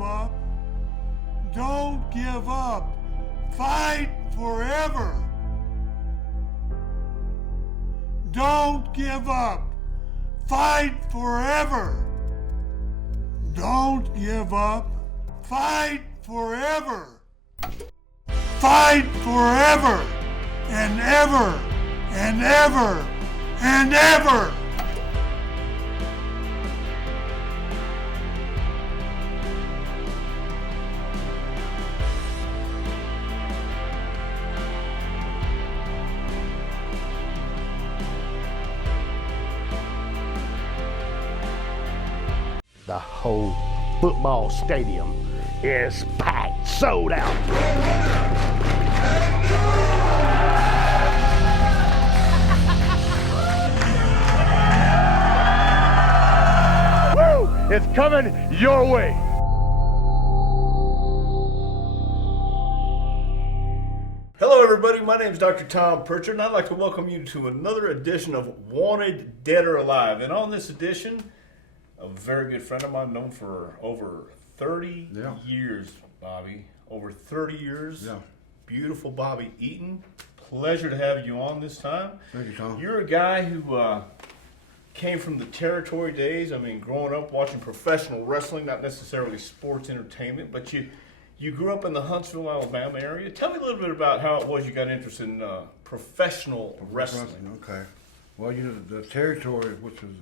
give up. Don't give up. Fight forever. Don't give up. Fight forever. Don't give up. Fight forever. Fight forever and ever and ever and ever. The whole football stadium is packed, sold out. Woo! It's coming your way. Hello everybody, my name is Dr. Tom Prichard and I'd like to welcome you to another edition of Wanted, Dead or Alive. And on this edition, a very good friend of mine, known for over 30 years, Bobby. Over 30 years. Yeah. Beautiful Bobby Eaton. Pleasure to have you on this time. Thank you, Tom. You're a guy who came from the territory days. I mean, growing up watching professional wrestling, not necessarily sports entertainment, but you grew up in the Huntsville, Alabama area. Tell me a little bit about how it was you got interested in professional wrestling. Okay. Well, you know, the territory, which was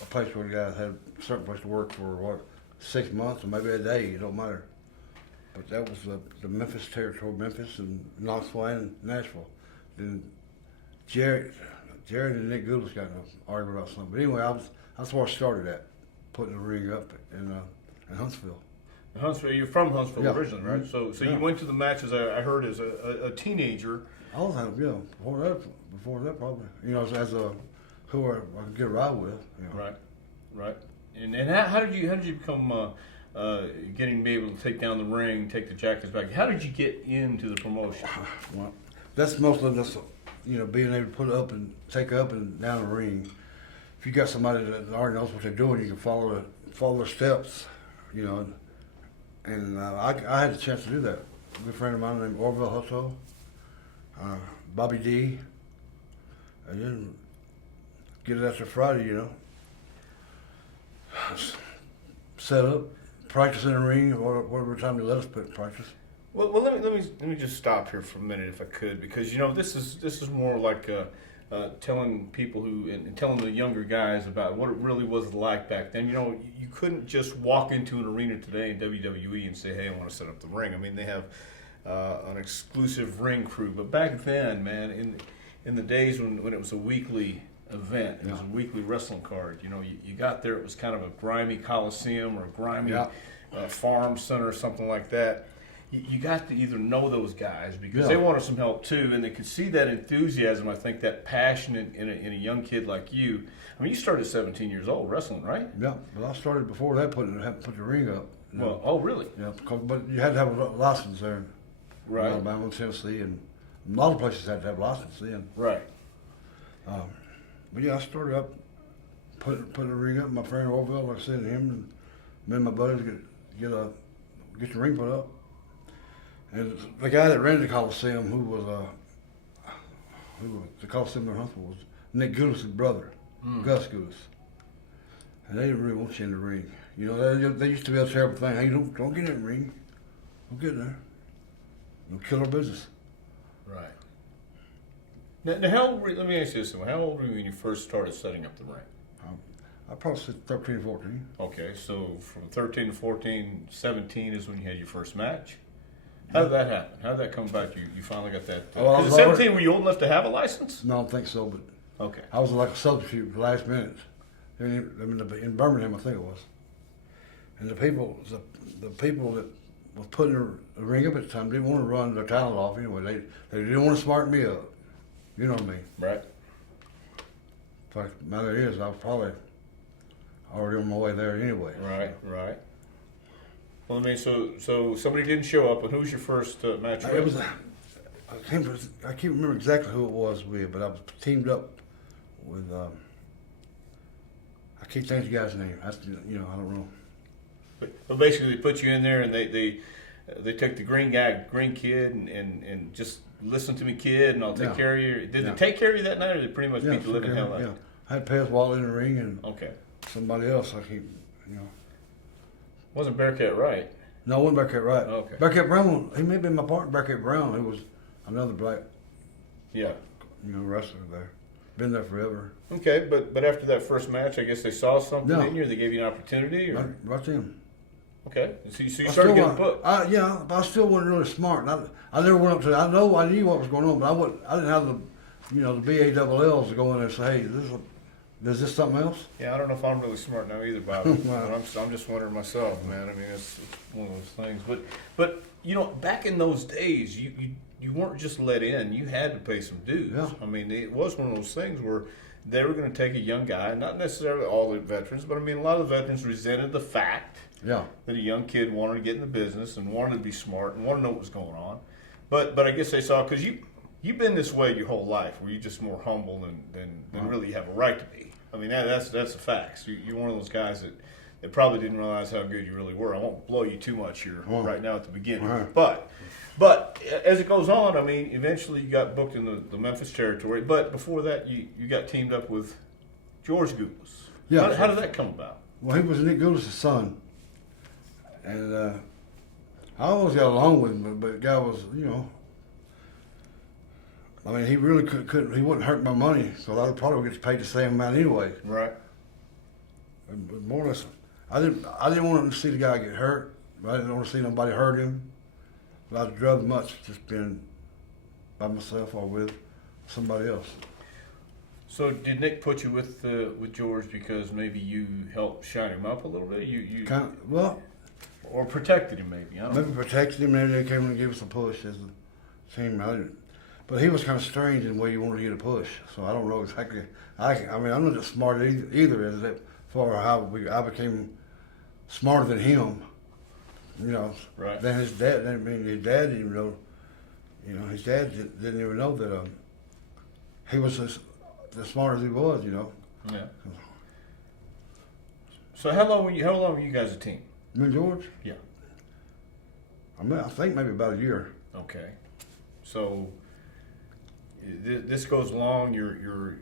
a place where the guys had a certain place to work for, 6 months or maybe a day, it don't matter. But that was the Memphis territory, Memphis and Knoxville and Nashville. Then Jared and Nick Goulas got in an argument about something. But anyway, that's where I started at, putting the ring up in Huntsville. Huntsville, you're from Huntsville originally, right? Mm-hmm. So you went to the matches, I heard, as a teenager. I was before that probably. You know, as a who I could get a ride with. You know. Right. And how did you become getting to be able to take down the ring, take the jackets back? How did you get into the promotion? Well, that's mostly just, you know, being able to put up and take up and down the ring. If you got somebody that already knows what they're doing, you can follow their steps, you know. And I had the chance to do that. A good friend of mine named Orville Hutto, Bobby D. I didn't get it after Friday, you know. Set up, practice in the ring, or whatever time they let us put in practice. Well, let me just stop here for a minute if I could, because you know this is more like telling people and telling the younger guys about what it really was like back then. You know, you couldn't just walk into an arena today in WWE and say, "Hey, I want to set up the ring." I mean, they have an exclusive ring crew, but back then, man, in the days when it was a weekly event, it was a weekly wrestling card. You know, you got there, it was kind of a grimy coliseum or a grimy farm center or something like that. You got to either know those guys because they wanted some help too, and they could see that enthusiasm. I think that passion in a young kid like you. I mean, you started at 17 years old wrestling, right? Yeah, but I started before that, put the ring up. You know? Well, oh really? Yeah, but you had to have a license there. Right. In Alabama, Tennessee, and a lot of places had to have license then. Right. But yeah, I started up, putting the ring up. My friend Orville, like I said, him and me and my buddies get the ring put up. And the guy that ran the Coliseum, who was the Coliseum in Huntsville, was Nick Goulas' brother, Gus Goulas. And they didn't really want you in the ring. You know, they used to be a terrible thing. Hey, don't get in the ring. Don't get in there. You'll kill our business. Right. Now, let me ask you this: how old were you when you first started setting up the ring? I probably said 13 or 14. Okay, so from 13 to 14, 17 is when you had your first match. How did that happen? How did that come about? You finally got that. Well, at 17, were you old enough to have a license? No, I don't think so, but okay. I was like a substitute at the last minute. In Birmingham, I think it was. And the people that was putting the ring up at the time didn't want to run their talent off anyway. They didn't want to smart me up. You know what I mean? Right. In fact, the matter is, I was probably already on my way there anyway. Right. Well, I mean, so somebody didn't show up, and who was your first match? It was. I can't remember exactly who it was with, but I was teamed up with. I can't change the guy's name. I don't know. But basically, they put you in there, and they took the green kid, and just listen to me, kid, and I'll take care of you. Did they take care of you that night, or did they pretty much beat the living hell out of you? Yeah, I had to pass Wally in the ring, and Okay. somebody else. I keep, you know. Wasn't Bearcat right? No, it wasn't Bearcat Wright. Okay. Bearcat Brown, he may have been my partner, Bearcat Brown, who was another black, Yeah. wrestler there. Been there forever. Okay, but after that first match, I guess they saw something No. in you, or they gave you an opportunity, or Right then. okay, so you I started still getting wa- booked. Yeah, but I still wasn't really smart. I never went up to. I knew what was going on, but I didn't have the BALLs to go in there and say, hey, is this something else? Yeah, I don't know if I'm really smart now either, Bobby. Wow. But I'm just wondering myself, man. I mean, it's one of those things. But back in those days, you weren't just let in. You had to pay some dues. Yeah. I mean, it was one of those things where they were going to take a young guy, not necessarily all the veterans, but I mean, a lot of the veterans resented the fact Yeah. that a young kid wanted to get in the business and wanted to be smart and wanted to know what was going on. But I guess they saw, because you've been this way your whole life, where you're just more humble than really you have a right to be. I mean, that's the facts. You're one of those guys that probably didn't realize how good you really were. I won't blow you too much here right now at the beginning. Right. But as it goes on, I mean, eventually you got booked in the Memphis territory. But before that, you got teamed up with George Goulas. Yeah. How did that come about? Well, he was Nick Goulas' son, and I always got along with him, but the guy was, I mean, he really couldn't. He wouldn't hurt my money, so I probably gets paid the same amount anyway. Right. But more or less, I didn't want to see the guy get hurt. I didn't want to see nobody hurt him. But I'd rather much just been by myself or with somebody else. So did Nick put you with George because maybe you helped shine him up a little bit? You or protected him maybe? I don't know. Maybe protected him, and they came and gave us a push as a team. But he was kind of strange in the way he wanted to get a push. So I don't know exactly. I mean, I'm not as smart either as that for how I became smarter than him. Right. Than his dad. I mean, his dad didn't even know. His dad didn't even know that he was as smart as he was. Yeah. So how long were you guys a team? Me and George? Yeah. I mean, I think maybe about a year. Okay. So this goes along. You're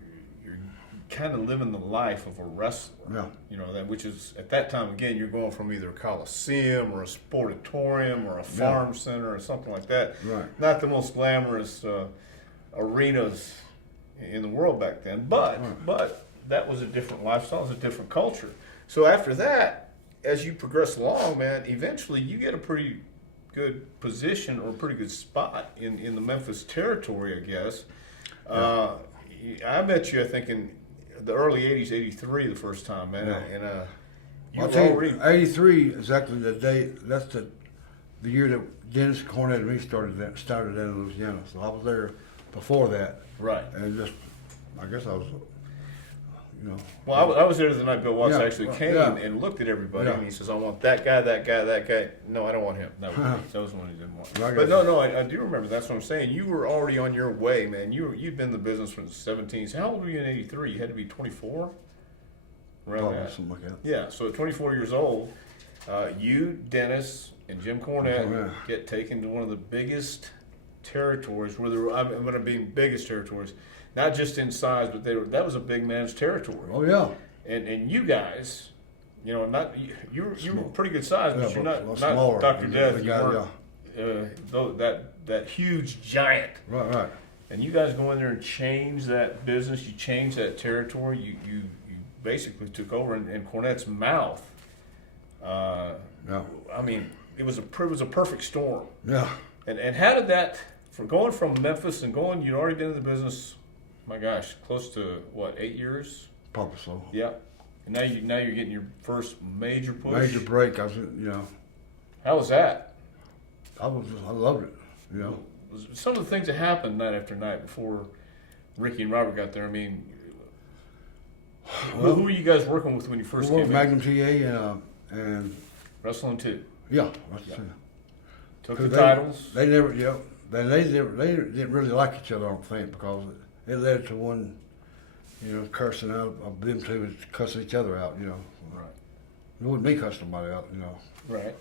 kind of living the life of a wrestler. Yeah. That which is at that time again you're going from either a coliseum or a sportatorium or a farm center or something like that. Right. Not the most glamorous arenas in the world back then, but that was a different lifestyle. It was a different culture. So after that, as you progress along, man, eventually you get a pretty good position or a pretty good spot in the Memphis territory, I guess. Yeah. I met you, I think, in the early 80s, 83 the first time, man. Yeah. And you I'll were tell you, already... 83 exactly the day. That's the year that Dennis Cornette and me started in Louisiana. So I was there before that. Right. And I guess I was, Well, I was there the night Bill Watts Yeah, actually came yeah. and looked at everybody, Yeah. and he says, I want that guy, that guy, that guy. No, I don't want him. That was the one he didn't want. I got But you. no, I do remember. That's what I'm saying. You were already on your way, man. You'd been in the business from the 17s. How old were you in 83? You had to be 24? Around Probably that. something like that. Yeah, so at 24 years old, you, Dennis, and Jim Cornette Yeah. get taken to one of the biggest territories, I'm going to be biggest territories, not just in size, but that was a big man's territory. Oh yeah. And you guys, not you were pretty good size, but Yeah, you're but not smaller. Dr. Death. The You guy, weren't that huge giant. Right. And you guys go in there and change that business. You change that territory. You basically took over, and Cornette's mouth. Yeah. I mean, it was a perfect storm. Yeah. And how did that, for going from Memphis and you'd already been in the business, my gosh, close to what, 8 years? Probably so. Yeah. And now you're getting your first major push. Major break. How was that? I loved it. Some of the things that happened night after night before Ricky and Robert got there. I mean, who were you guys working with when you first came in? Magnum TA and Wrestling too. yeah. Took the titles. They never. Yeah. They didn't really like each other. I don't think because it led to one. Cursing out of them two cussing each other out. Right. It wouldn't be cussing somebody out, Right.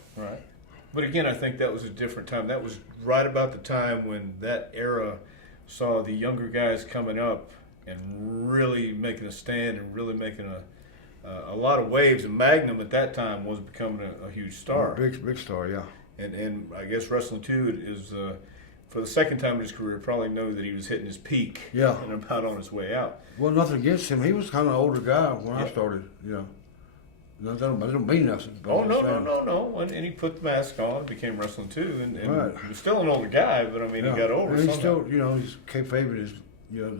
But again, I think that was a different time. That was right about the time when that era saw the younger guys coming up and really making a stand and really making a lot of waves. And Magnum at that time was becoming a huge star. Big star, yeah. And I guess wrestling too is for the second time in his career probably know that he was hitting his peak. Yeah. And about on his way out. Well, nothing against him. He was kind of an older guy when I started, No, that don't mean nothing. But Oh, I'm no, saying, no. And he put the mask on, became wrestling too. And Right. he was still an older guy, but I mean, Yeah. he got over And he's somehow. still, he's kayfabe is,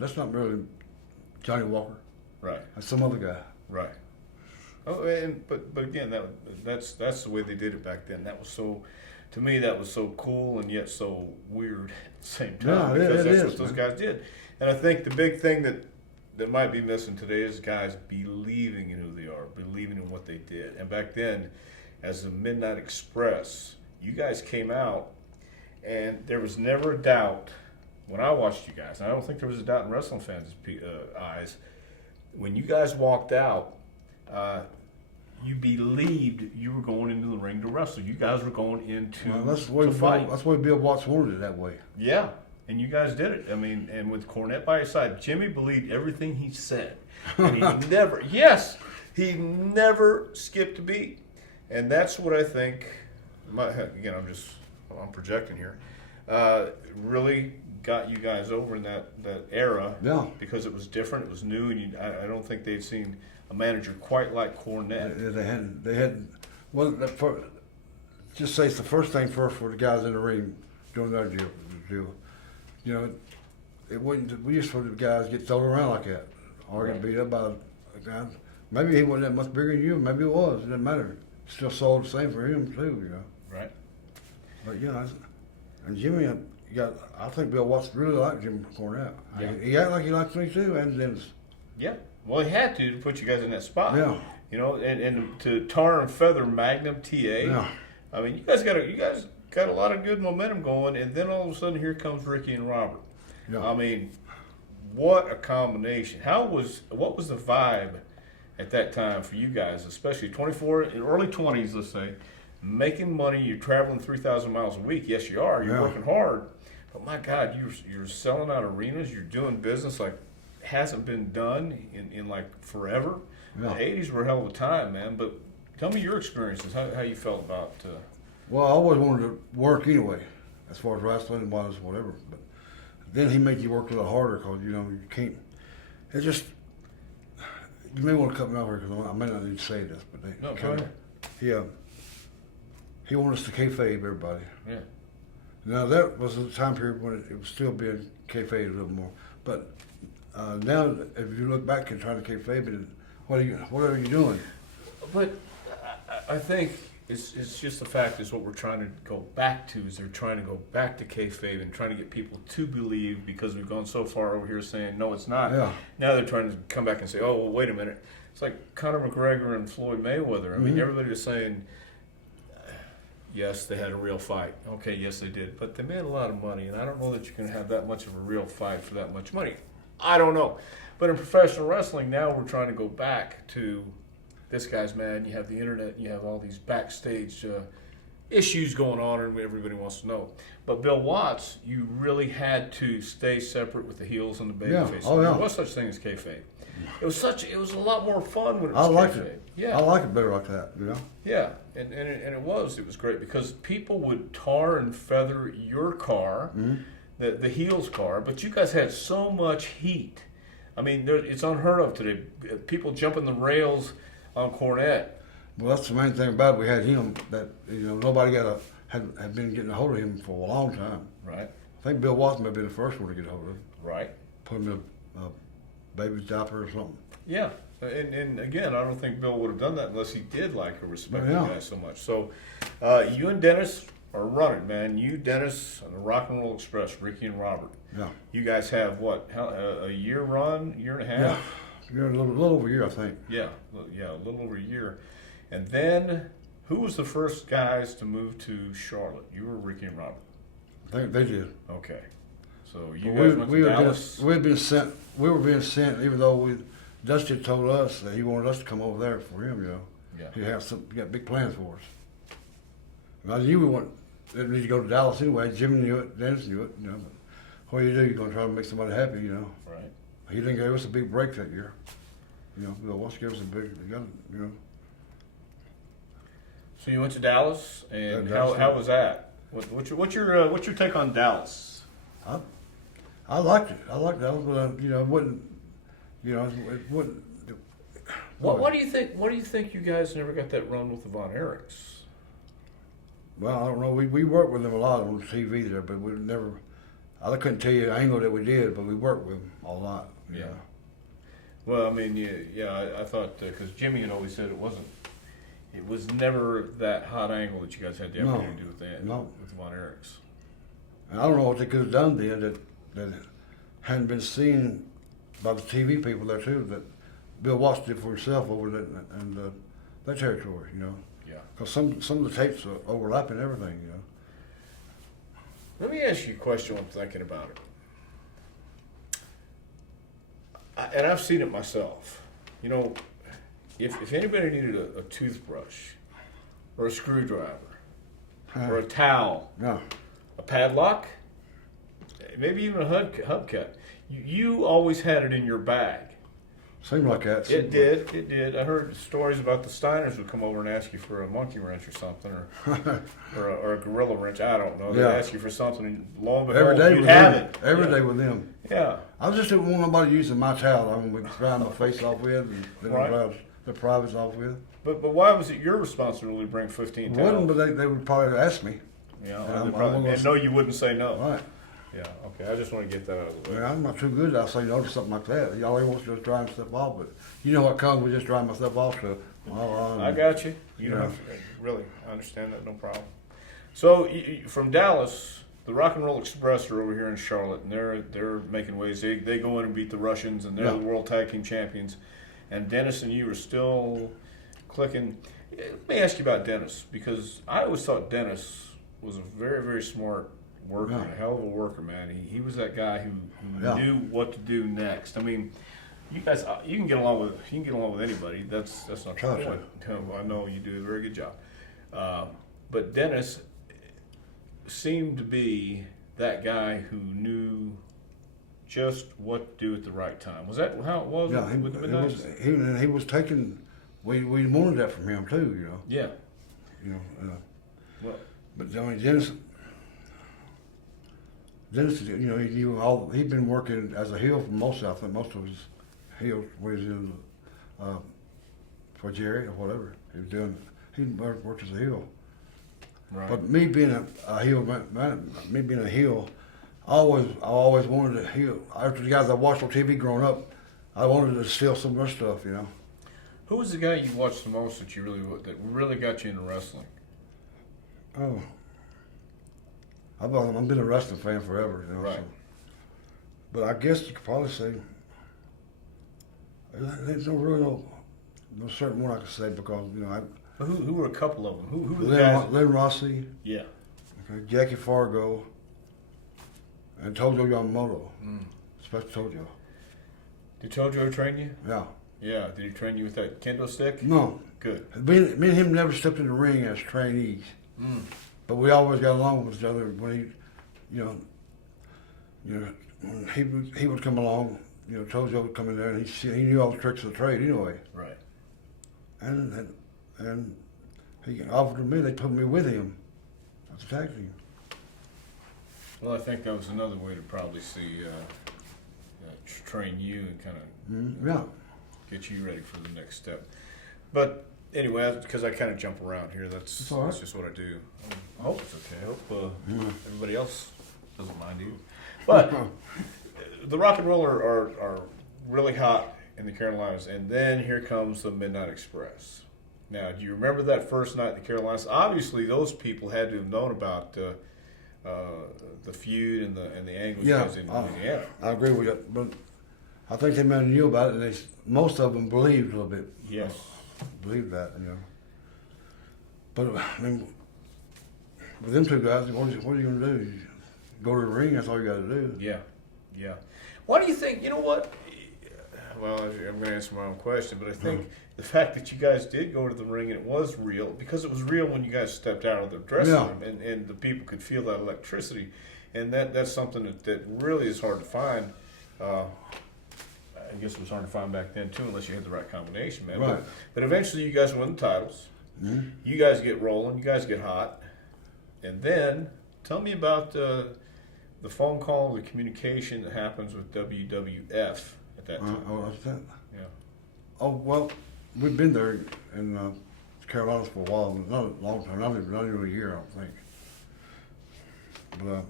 that's not really Johnny Walker. Right. That's some other guy. Right. Oh, but again, that's the way they did it back then. That was so, to me, that was so cool and yet so weird at the same time, Yeah, because it that's is, what those man. guys did. And I think the big thing that might be missing today is guys believing in who they are, believing in what they did. And back then, as the Midnight Express, you guys came out, and there was never a doubt when I watched you guys. And I don't think there was a doubt in wrestling fans' eyes. When you guys walked out, you believed you were going into the ring to wrestle. You guys were going into Well, that's the way to fight. That's the way Bill Watts wanted it that way. Yeah, and you guys did it. I mean, and with Cornette by your side, Jimmy believed everything he said. And he he never skipped a beat. And that's what I think, again, I'm projecting here, really got you guys over in that era. Yeah. Because it was different, it was new, and I don't think they'd seen a manager quite like Cornette. They hadn't. Well, just say it's the first thing first for the guys in the ring doing their deal. It wouldn't. We used to the guys get thrown around like that, or get beat up by a guy. Maybe he wasn't that much bigger than you. Maybe it was. It didn't matter. Still sold the same for him too. Right. But and Jimmy, I think Bill Watts really liked Jim Cornette. Yeah. He acted like he liked me too, and Dennis. Yeah. Well, he had to put you guys in that spot. Yeah. And to tar and feather Magnum TA. Yeah. I mean, you guys got a lot of good momentum going, and then all of a sudden here comes Ricky and Robert. Yeah. I mean, what a combination! What was the vibe at that time for you guys, especially 24, early 20s, let's say, making money? You're traveling 3,000 miles a week. Yes, you are. You're Yeah. working hard, but my God, you're selling out arenas. You're doing business like hasn't been done in like forever. Yeah. The 80s were a hell of a time, man. But tell me your experiences, how you felt about. Well, I always wanted to work anyway, as far as wrestling was, whatever. But then he made you work a little harder because you can't. It just. You may want to cut me off here because I may not need to say this, but No, go ahead. He wanted us to kayfabe everybody. Yeah. Now that was the time period when it was still being kayfabe a little more. But now, if you look back and try to kayfabe it, what are you doing? But I think it's just the fact is what we're trying to go back to is they're trying to go back to kayfabe and trying to get people to believe because we've gone so far over here saying no, it's not. Yeah. Now they're trying to come back and say, oh, well, wait a minute. It's like Conor McGregor and Floyd Mayweather. I mean, everybody was saying, yes, they had a real fight. Okay, yes, they did, but they made a lot of money, and I don't know that you can have that much of a real fight for that much money. I don't know, but in professional wrestling now we're trying to go back to. This guy's mad. You have the internet. You have all these backstage issues going on, and everybody wants to know. But Bill Watts, you really had to stay separate with the heels and the babyface. Oh, yeah. There was such thing as kayfabe. It was a lot more fun when it I was liked kayfabe. it. Yeah, I like it better like that. yeah, and it was great because people would tar and feather your car, the heels car, but you guys had so much heat. I mean, it's unheard of today. People jumping the rails on Cornette. Well, that's the main thing about it. We had him that nobody had been getting a hold of him for a long time. Right. I think Bill Watts may have been the first one to get a hold of him. Right. Put him in a baby's diaper or something. Yeah. And again, I don't think Bill would have done that unless he did like or respect Yeah. you guys so much. So you and Dennis are running, man. You, Dennis, and the Rock and Roll Express, Ricky and Robert. Yeah. You guys have what? A year and a half? Yeah. You're a little over a year, I think. Yeah, a little over a year. And then, who was the first guys to move to Charlotte? You were Ricky and Robert. I think they did. Okay. So you But guys went to Dallas. we were being sent, even though Dusty told us that he wanted us to come over there for him, Yeah. He got big plans for us. And I knew we need to go to Dallas anyway. Jimmy knew it, Dennis knew it, you know. But what do? You're going to try to make somebody happy, you know. Right. He didn't give us a big break that year. You know, he wants to give us a big, you know. So you went to Dallas, and Dallas, how was that? What's your take on Dallas? I liked it. I liked Dallas, but you know, it wouldn't. You know, it wouldn't. What do you think? What do you think you guys never got that run with the Von Erichs? Well, I don't know. We worked with them a lot on TV there, but we never. I couldn't tell you the angle that we did, but we worked with them a lot. Yeah. Well, I mean, I thought because Jimmy had always said it was never that hot angle that you guys had the opportunity to do with that with the Von Erichs. And I don't know what they could have done then that hadn't been seen by the TV people there too. That Bill watched it for himself over that and that territory, you know. Yeah. Because some of the tapes are overlapping everything, you know. Let me ask you a question while I'm thinking about it. And I've seen it myself. You know, if anybody needed a toothbrush or a screwdriver or a towel, a padlock, maybe even a hubcap, you always had it in your bag. Seemed like that. It did. I heard stories about the Steiners would come over and ask you for a monkey wrench or something, or a gorilla wrench. I don't know. They'd ask you for something, and lo and behold, you'd have it. Every day with them. Yeah. I just didn't want nobody using my towel. I'm going to dry my face off with and dry the privates off with. But why was it your responsibility to bring 15 towels? It wasn't, but they would probably ask me. Yeah, and no, you wouldn't say no. Right. Yeah, okay. I just want to get that out of the way. Yeah, I'm not too good. I'll say no to something like that. All he wants to do is dry himself off, but you know what comes with just drying myself off. So, I got you. You don't have to, really. I understand that. No problem. So from Dallas, the Rock and Roll Express are over here in Charlotte, and they're making waves. They go in and beat the Russians, and they're the World Tag Team Champions. And Dennis and you are still clicking. Let me ask you about Dennis, because I always thought Dennis was a very, very smart worker, a hell of a worker, man. He was that guy who knew what to do next. I mean, you guys, you can get along with anybody. That's not the point. I know you do a very good job. But Dennis seemed to be that guy who knew just what to do at the right time. Was that how it was? Yeah, he was taking. We wanted that from him too, you know. Yeah. You know, but I mean, Dennis, you know, he knew he'd been working as a heel for most of his heels when he was in for Jerry or whatever he was doing. He worked as a heel. Right. But me being a heel, I always wanted to heel. After the guys I watched on TV growing up, I wanted to steal some of their stuff, you know. Who was the guy you watched the most that really got you into wrestling? Oh, I've been a wrestling fan forever, you know. Right. So. But I guess you could probably say there's no certain one I could say because you know who were a couple of them? Who were the guys? Lynn Rossi. Yeah. Okay, Jackie Fargo. And Tojo Yamamoto. Especially Tojo. Did Tojo train you? Yeah. Yeah. Did he train you with that kendo stick? No. Good. Me and him never stepped in the ring as trainees. But we always got along with each other when he would come along, you know, Tojo would come in there and he knew all the tricks of the trade anyway. Right. And he offered to me, they put me with him as a tag team. Well, I think that was another way to probably see train you and kind of get you ready for the next step. But anyway, because I kind of jump around here, that's just what I do. I hope it's okay. I hope everybody else doesn't mind you. But the Rock and Roll are really hot in the Carolinas, and then here comes the Midnight Express. Now, do you remember that first night in the Carolinas? Obviously, those people had to have known about the feud and the angles in Louisiana. I agree with that, but I think they might have knew about it, and most of them believed a little bit. Yes. Believed that, you know. But, I mean, with them two guys, what are you going to do? Go to the ring, that's all you got to do. Yeah, yeah. Why do you think, you know what? well, I'm going to answer my own question, but I think the fact that you guys did go to the ring and it was real, because it was real when you guys stepped out of the dressing room and the people could feel that electricity. And that's something that really is hard to find. I guess it was hard to find back then, too, unless you had the right combination, man. Right. But eventually you guys win the titles. Mm-hmm. You guys get rolling. You guys get hot. And then tell me about the phone call, the communication that happens with WWF at that time. What's that? Yeah. Oh, well, we've been there in Carolinas for a while, but not a long time, not even a year, I don't think. But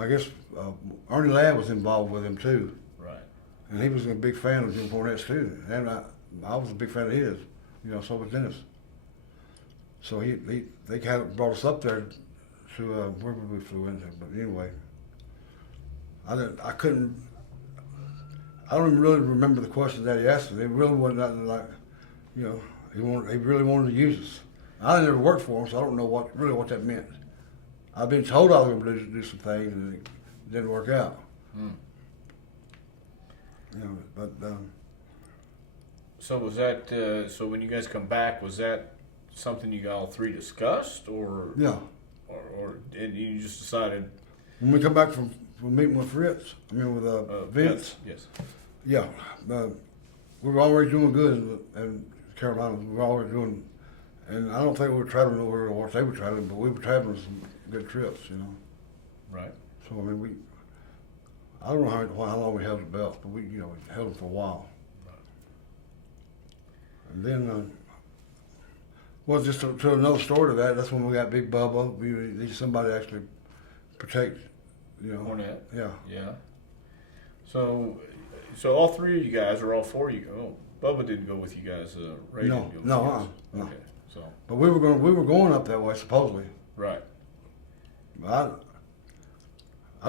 I guess Ernie Ladd was involved with him too. Right. And he was a big fan of Jim Cornette's too. And I was a big fan of his, so was Dennis. So they kind of brought us up there to, where would we flew into? But anyway, I don't even really remember the questions that he asked us. It really wasn't nothing like, he really wanted to use us. I never worked for him, so I don't know what that meant. I've been told I was going to do some things, and it didn't work out. So was that? So when you guys come back, was that something you all three discussed, or and you just decided? When we come back from meeting with Vince. Yes. Yeah, we were already doing good in Carolina. We were already doing, and I don't think we were traveling over to what they were traveling, but we were traveling some good trips, Right. So I mean, I don't know how long we held the belts, but we held them for a while. Right. And then, just to another story to that, that's when we got Big Bubba. We needed somebody to actually protect, Cornette. Yeah. Yeah. So all three of you guys, or all four of you, Bubba didn't go with you guys. Ray didn't go with you guys. No. Okay. So. But we were going up that way supposedly. Right. I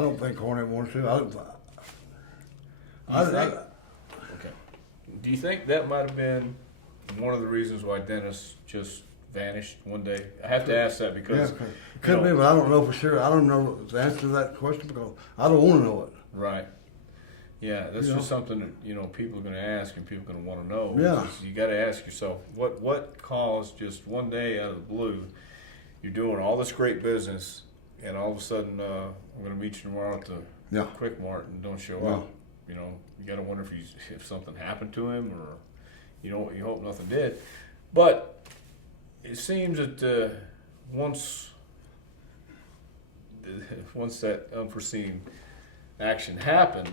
don't think Cornette wanted to. Okay. Do you think that might have been one of the reasons why Dennis just vanished one day? I have to ask that because it could be, but I don't know for sure. I don't know the answer to that question because I don't want to know it. Right. Yeah, that's just something that people are going to ask and people are going to want to know. Yeah. You got to ask yourself what caused just one day out of the blue. You're doing all this great business, and all of a sudden, I'm going to meet you tomorrow at the Quick Mart and don't show up. You got to wonder if something happened to him, or you hope nothing did. But it seems that once that unforeseen action happened,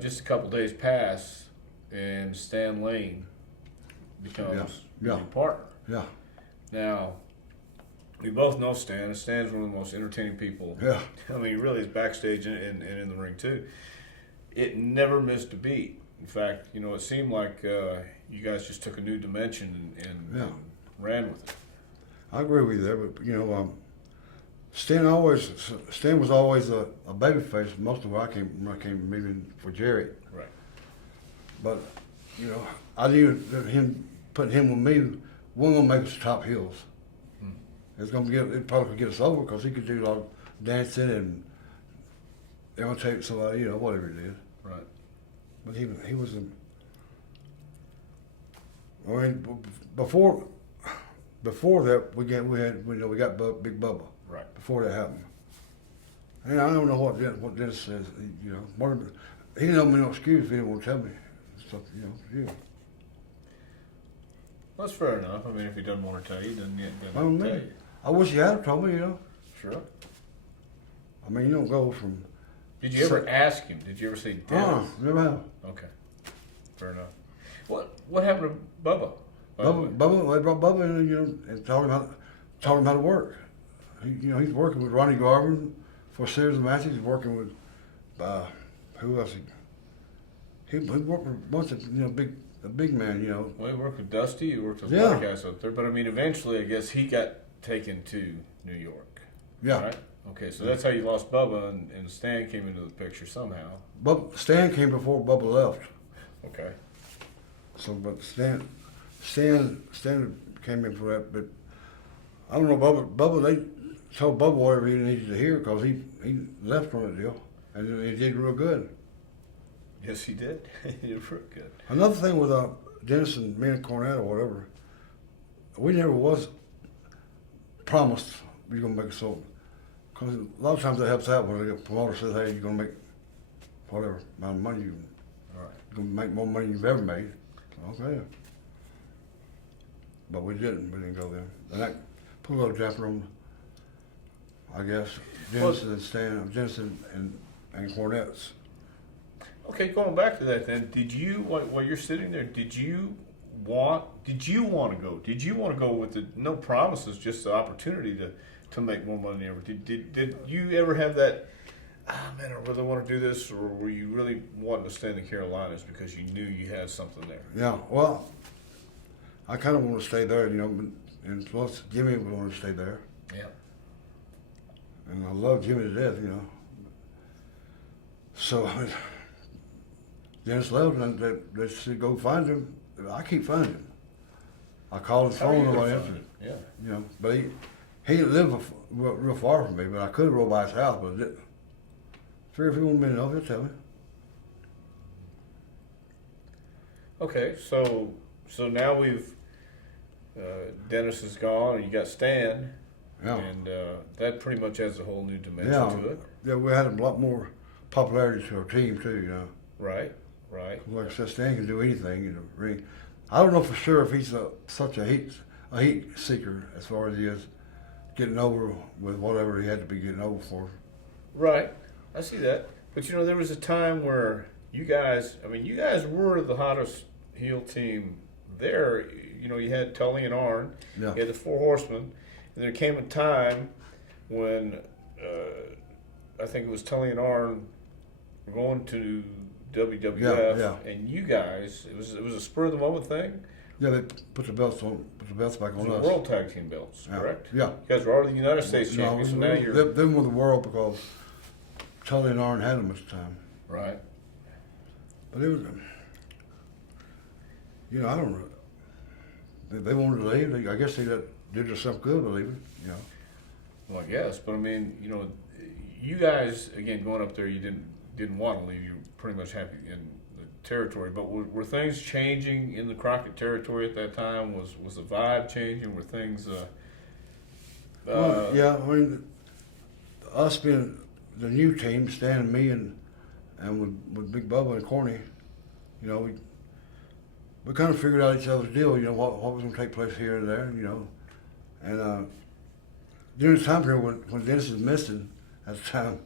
just a couple days pass, and Stan Lane becomes your partner. Yeah. Now, we both know Stan. Stan's one of the most entertaining people. Yeah. I mean, he really is backstage and in the ring, too. It never missed a beat. In fact, it seemed like you guys just took a new dimension and ran with it. I agree with you there, but, Stan was always a babyface most of when I came meeting for Jerry. Right. But, I knew that putting him with me wasn't going to make us top heels. It probably could get us over because he could do a lot of dancing and imitate somebody, whatever he did. Right. But he was before that we got Big Bubba. Right. Before that happened. And I don't know what Dennis says. He didn't owe me no excuse if he didn't want to tell me stuff. That's fair enough. I mean, if he doesn't want to tell you, then he doesn't tell you. I wish he had told me. Sure. I mean, you don't go from. Did you ever ask him? Did you ever say, Dennis? Never have. Okay. Fair enough. What happened to Bubba? They brought Bubba in, and taught him how to work. He's working with Ronnie Garvin for a series of matches. He's working with who else? He worked with a bunch of a big man. Well, he worked with Dusty. He worked with a lot of guys up there. But I mean, eventually, I guess he got taken to New York. Yeah. Right. Okay, so that's how you lost Bubba, and Stan came into the picture somehow. Stan came before Bubba left. Okay. So, but Stan came in for that. But I don't know, Bubba. They told Bubba whatever he needed to hear because he left from the deal, and he did real good. Yes, he did. He did pretty good. Another thing with Dennis and me and Cornette or whatever, we never was promised you're gonna make so. Because a lot of times that helps out when the promoter says, "Hey, you're gonna make whatever amount of money you're gonna make more money you've ever made." Okay. But we didn't. We didn't go there, and that put a little damper on, I guess, Jensen and Stan, Jensen and Cornette's. Okay, going back to that then, did you, while you're sitting there, did you want to go? Did you want to go with the no promises, just the opportunity to make more money than ever? Did you ever have that, man, I really want to do this, or were you really wanting to stay in the Carolinas because you knew you had something there? Yeah, well, I kind of want to stay there, and plus Jimmy would want to stay there. Yeah. And I love Jimmy to death, So Dennis left, and they said go find him. I keep finding him. I called his phone, nobody answered it. Yeah. But he didn't live real far from me, but I could have rolled by his house, but I didn't. Figured if he wanted me to know, he'll tell me. Okay, so now we've Dennis is gone, and you got Stan. Yeah. And that pretty much adds a whole new dimension to it. Yeah, we had a lot more popularity to our team too, Right. Like I said, Stan can do anything, ring. I don't know for sure if he's such a heat seeker as far as he is getting over with whatever he had to be getting over for. Right. I see that. But there was a time where you guys were the hottest heel team there. You had Tully and Arn, Yeah. you had the Four Horsemen, and there came a time when I think it was Tully and Arn were going to WWF, and you guys, it was a spur of the moment thing. Yeah, they put the belts back on The us. World Tag Team belts, correct? Yeah. You guys were already the United States champions, so now you're them were the world because Tully and Arn had them at the time. right. But it was, I don't know. They wanted to leave. I guess they did themselves good by leaving. Well, I guess, but you guys again going up there, you didn't want to leave. You were pretty much happy in the territory. But were things changing in the Crockett territory at that time? Was the vibe changing? Were things? Well, yeah, us being the new team, Stan and me, and with Big Bubba and Corny, we kind of figured out each other's deal. What was going to take place here and there, and during the time period when Dennis was missing at the time,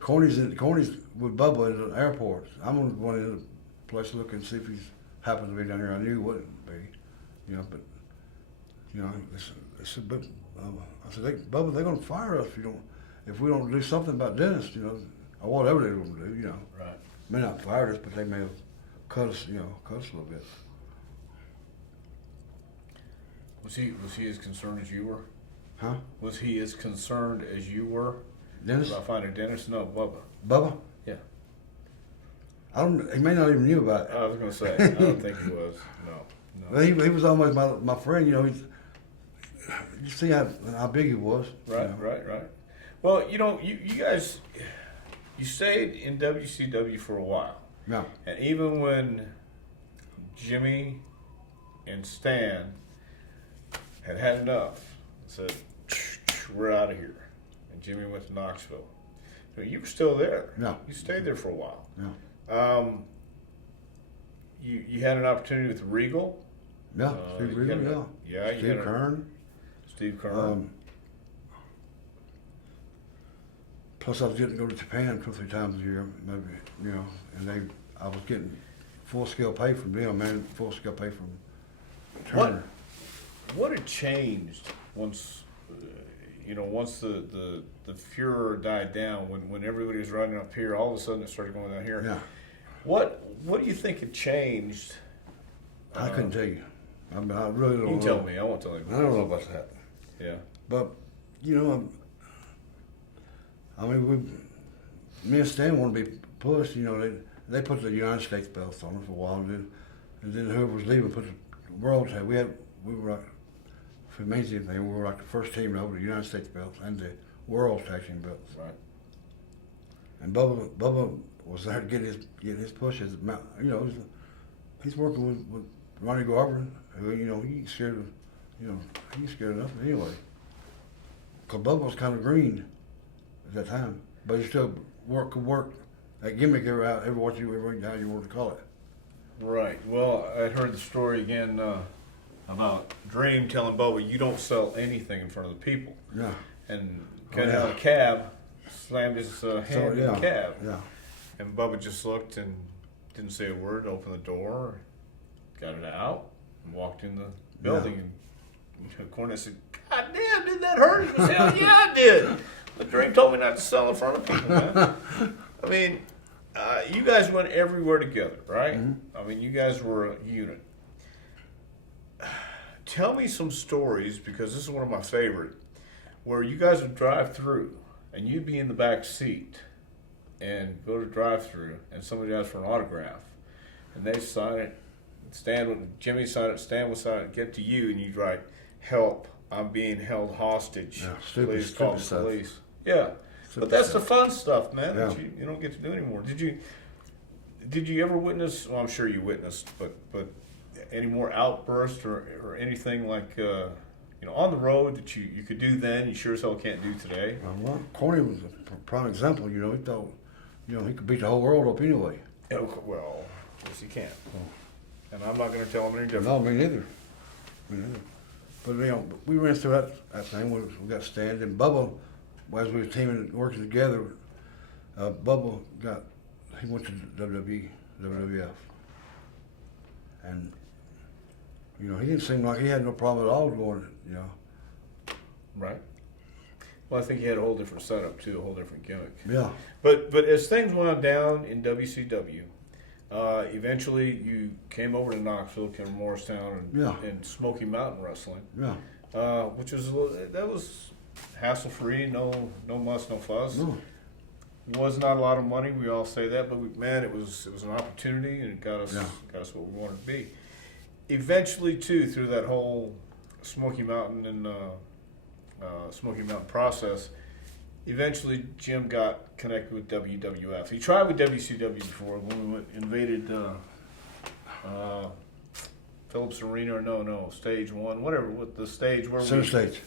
Corny's with Bubba in the airport. I'm on one of the place looking to see if he's happened to be down here. I knew he wouldn't be, but but I said, Bubba, they're going to fire us if we don't do something about Dennis, or whatever they're going to do, Right. May not fire us, but they may have cut us a little bit. Was he as concerned as you were? Huh? Was he as concerned as you were Dennis? about finding Dennis? No, Bubba. Bubba? Yeah. He may not even knew about it. I was going to say, I don't think he was. No. Well, he was almost my friend, you see how big he was. Right. Well, you guys, you stayed in WCW for a while. Yeah. And even when Jimmy and Stan had enough, said, we're out of here. And Jimmy went to Knoxville. So you were still there. Yeah. You stayed there for a while. Yeah. You had an opportunity with Regal. Yeah, Steve Regal, Yeah, Steve Kern. Steve Kern. Plus, I was getting to go to Japan 2 or 3 times a year, maybe, and I was getting full-scale pay from them, and full-scale pay from Turner. What had changed once, once the furor died down, when everybody was riding up here, all of a sudden it started going down here. Yeah. What do you think had changed? I couldn't tell you. I really don't know. You tell me. I won't tell you. I don't know about that. Yeah. But, me and Stan want to be pushed. They put the United States belts on us for a while, and then whoever was leaving put the world tag. We were like, if it means anything, we were like the first team over the United States belts and the world tag team belts. Right. And Bubba was there getting his pushes. You know, he's working with Ronnie Garber, who, you know, he's scared of nothing anyway. Because Bubba was kind of green at that time, but he still could work that gimmick every how you want to call it. Right. Well, I heard the story again about Dream telling Bubba, "You don't sell anything in front of the people." Yeah. And getting out of the cab, slammed his hand in the cab. Yeah. And Bubba just looked and didn't say a word. Opened the door, got it out, and walked in the building. And Cornette said, "God damn, did that hurt?" He said, "Hell yeah, I did. The Dream told me not to sell in front of people, man." I mean, you guys went everywhere together, right? Mm-hmm. I mean, you guys were a unit. Tell me some stories, because this is one of my favorite, where you guys would drive through and you'd be in the back seat and go to drive-through and somebody asked for an autograph and they sign it, Jimmy signed it, Stan would sign it, get to you, and you'd write, "Help, I'm being held hostage. Yeah, Please call the stuff. police." Yeah. But that's the fun stuff, man, that you don't get to do anymore. Did you ever witness, well, I'm sure you witnessed, but any more outbursts or anything like, on the road that you could do then, you sure as hell can't do today? Well, Corny was a prime example. You know, he thought, he could beat the whole world up anyway. Oh, well, yes, he can. And I'm not going to tell him any different. No, me neither. But, we ran through that thing. We got Stan and Bubba, as we were teaming, working together, Bubba he went to WWF. And, he didn't seem like he had no problem at all going, Right. Well, I think he had a whole different setup, too, a whole different gimmick. Yeah. But as things wound down in WCW, eventually you came over to Knoxville, came to Morristown, and Smoky Mountain Wrestling. Yeah. Which was hassle-free, no muss, no fuss. No. Was not a lot of money, we all say that, but it was an opportunity, and it got us what we wanted to be. Eventually, too, through that whole Smoky Mountain and Smoky Mountain process, eventually Jim got connected with WWF. He tried with WCW before when we invaded Phillips Arena, or no, Stage 1, whatever, with the stage where Center Stage.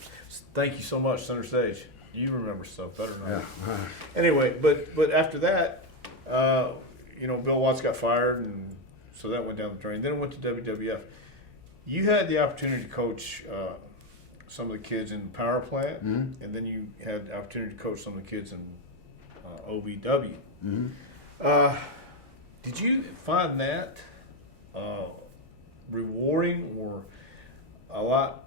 Thank you so much, Center Stage. You remember stuff better than I do. Yeah. Anyway, but after that, Bill Watts got fired, and so that went down the drain. Then it went to WWF. You had the opportunity to coach some of the kids in the power plant, and then you had the opportunity to coach some of the kids in OVW. Mm-hmm. Did you find that rewarding, or a lot?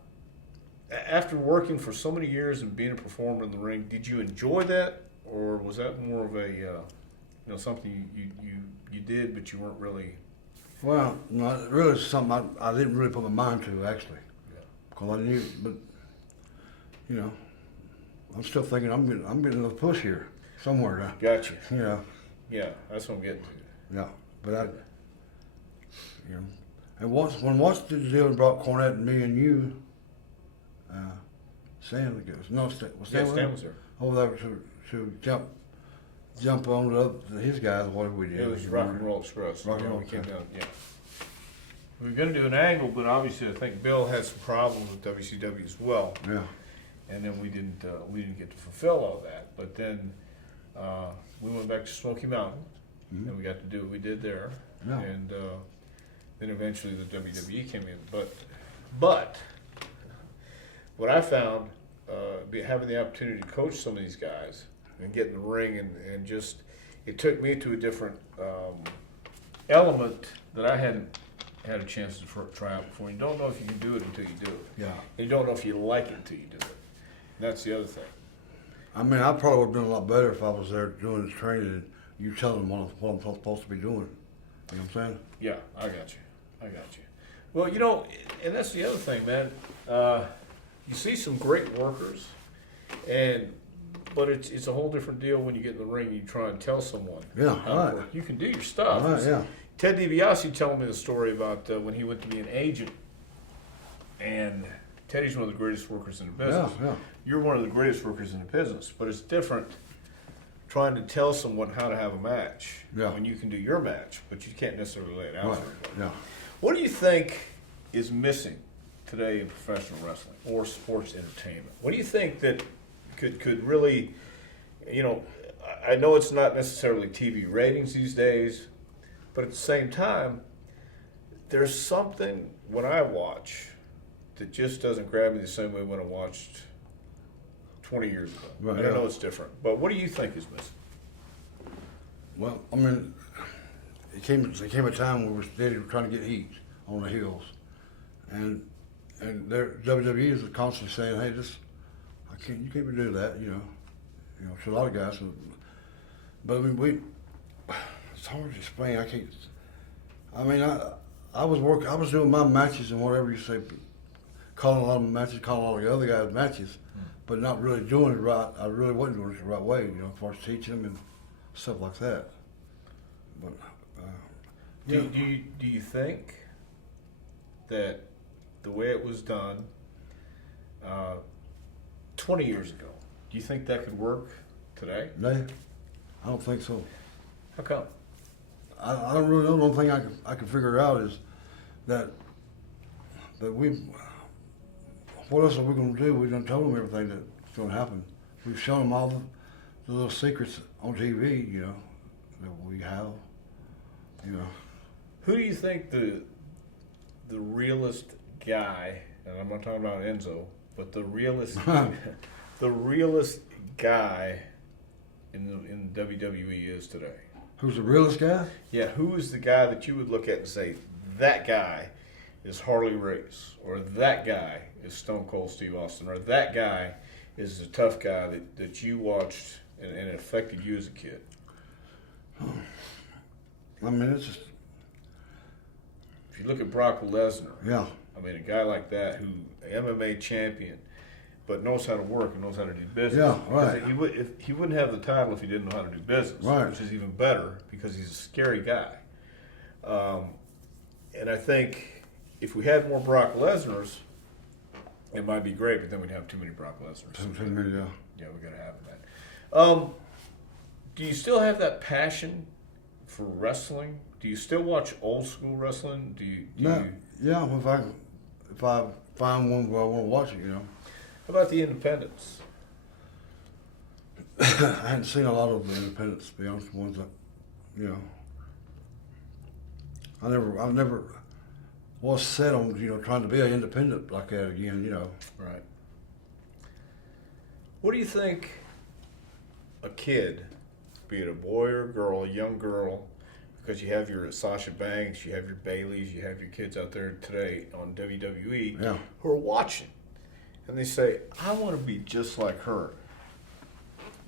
After working for so many years and being a performer in the ring, did you enjoy that, or was that more of a something you did but you weren't really? Well, no, it really was something I didn't really put my mind to, actually. Yeah. Because I knew, but I'm still thinking I'm getting a push here somewhere now. Gotcha. Yeah, that's what I'm getting to. Yeah, but and when Watts did the deal and brought Cornette and me and you. Stan was there. Over there to jump on his guys. What did we do? It was Rock and Roll Express. Rock and Roll Express. We were going to do an angle, but obviously I think Bill had some problems with WCW as well. Yeah. And then we didn't get to fulfill all that. But then we went back to Smoky Mountain, and we got to do what we did there. Yeah. And then eventually the WWE came in. But what I found, having the opportunity to coach some of these guys and get in the ring and just, it took me to a different element that I hadn't had a chance to try out before. You don't know if you can do it until you do it. Yeah. And you don't know if you like it until you do it. And that's the other thing. I mean, I probably would have done a lot better if I was there doing this training and you telling them what I'm supposed to be doing. You know what I'm saying? Yeah, I got you. Well, and that's the other thing, man. You see some great workers, but it's a whole different deal when you get in the ring and you try and tell someone how to work. You can do your stuff. Right, yeah. Ted DiBiase telling me the story about when he went to be an agent, and Teddy's one of the greatest workers in the business. Yeah. You're one of the greatest workers in the business, but it's different trying to tell someone how to have a match Yeah. when you can do your match, but you can't necessarily lay it out Right. for everybody. Yeah. What do you think is missing today in professional wrestling or sports entertainment? What do you think that could really, you know, I know it's not necessarily TV ratings these days, but at the same time, there's something when I watch that just doesn't grab me the same way when I watched 20 years ago. Right, And I yeah. know it's different, but what do you think is missing? Well, I mean, there came a time where we were steady trying to get heat on the hills, and WWE is constantly saying, "Hey, you can't do that," you know, to a lot of guys. But I mean, it's hard to explain. I was doing my matches and whatever you say, calling a lot of matches, calling all the other guys' matches, but not really doing it right. I really wasn't doing it the right way, you know, as far as teaching them and stuff like that. But Do you think that the way it was done 20 years ago, do you think that could work today? no, I don't think so. How come? I don't really know. The only thing I can figure out is that what else are we going to do? We done told them everything that's going to happen. We've shown them all the little secrets on TV, you know, that we have, you know. Who do you think the realest guy, and I'm not talking about Enzo, but the realest guy in WWE is today? Who's the realest guy? Yeah, who is the guy that you would look at and say, that guy is Harley Race, or that guy is Stone Cold Steve Austin, or that guy is the tough guy that you watched and it affected you as a kid? I mean, it's just, If you look at Brock Lesnar, yeah. I mean, a guy like that who MMA champion, but knows how to work and knows how to do business. Yeah, right. Because he wouldn't have the title if he didn't know how to do business, Right. which is even better because he's a scary guy. And I think if we had more Brock Lesnar's, it might be great, but then we'd have too many Brock Lesnar's. Too many, yeah. Yeah, we got to have that. Do you still have that passion for wrestling? Do you still watch old school wrestling? Yeah, if I find one where I want to watch it, you know. How about the independents? I hadn't seen a lot of the independents, to be honest, the ones that, you know. I never was set on, you know, trying to be an independent like that again, you know. Right. What do you think a kid, be it a boy or a girl, a young girl, because you have your Sasha Banks, you have your Baileys, you have your kids out there today on WWE Yeah. who are watching, and they say, I want to be just like her.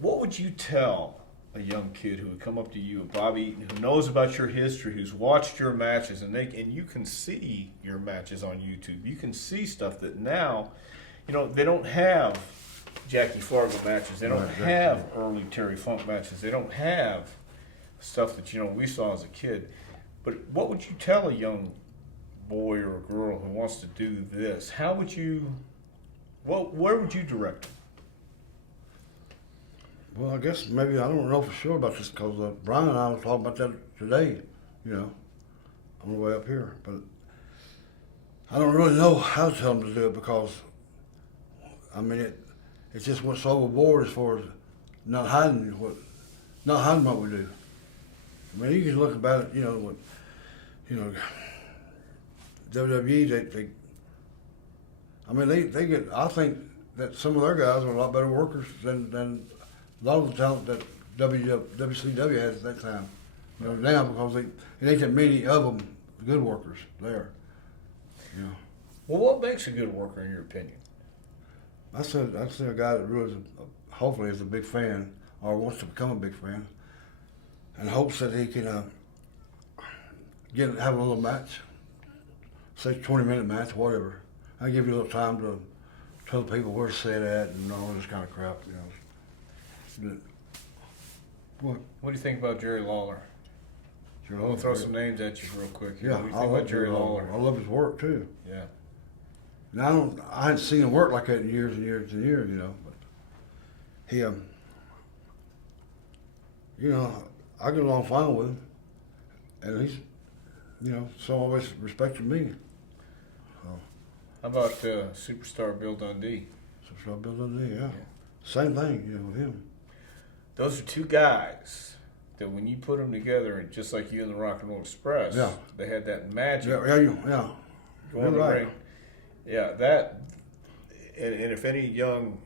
What would you tell a young kid who would come up to you, Bobby Eaton, who knows about your history, who's watched your matches, and you can see your matches on YouTube. You can see stuff that now, you know, they don't have Jackie Fargo matches. They don't Right, have early Terry Funk matches. They don't have stuff that, you know, we saw as a kid. But what would you tell a young boy or a girl who wants to do this? How would you, where would you direct them? Well, I guess maybe I don't know for sure about this because Brian and I were talking about that today, you know, on the way up here. But I don't really know how to tell them to do it because, I mean, it just went so overboard as far as not hiding what we do. I mean, you can look about it, you know, WWE, they get, I think that some of their guys are a lot better workers than a lot of the talent that WCW has at that time. You know, now because it ain't that many of them good workers there. You know. Well, what makes a good worker in your opinion? I see a guy that really hopefully is a big fan or wants to become a big fan and hopes that he can have a little match, say 20-minute match, whatever. I give you a little time to tell people where to sit at and all this kind of crap, you know. What? What do you think about Jerry Lawler? I'm going to throw some names at you real quick. Yeah, What do you think about Jerry Lawler? I love his work too. Yeah. Now I hadn't seen him work like that in years and years and years, you know. But he you know, I get along fine with him, and he's, you know, so always respected me. So, How about superstar Bill Dundee? so Bill Dundee, yeah. Same thing, you know, with him. Those are two guys that when you put them together, and just like you and the Rock and Roll Express, Yeah. they had that magic. Yeah. Going You're in the right. ring. Yeah, that. And if any young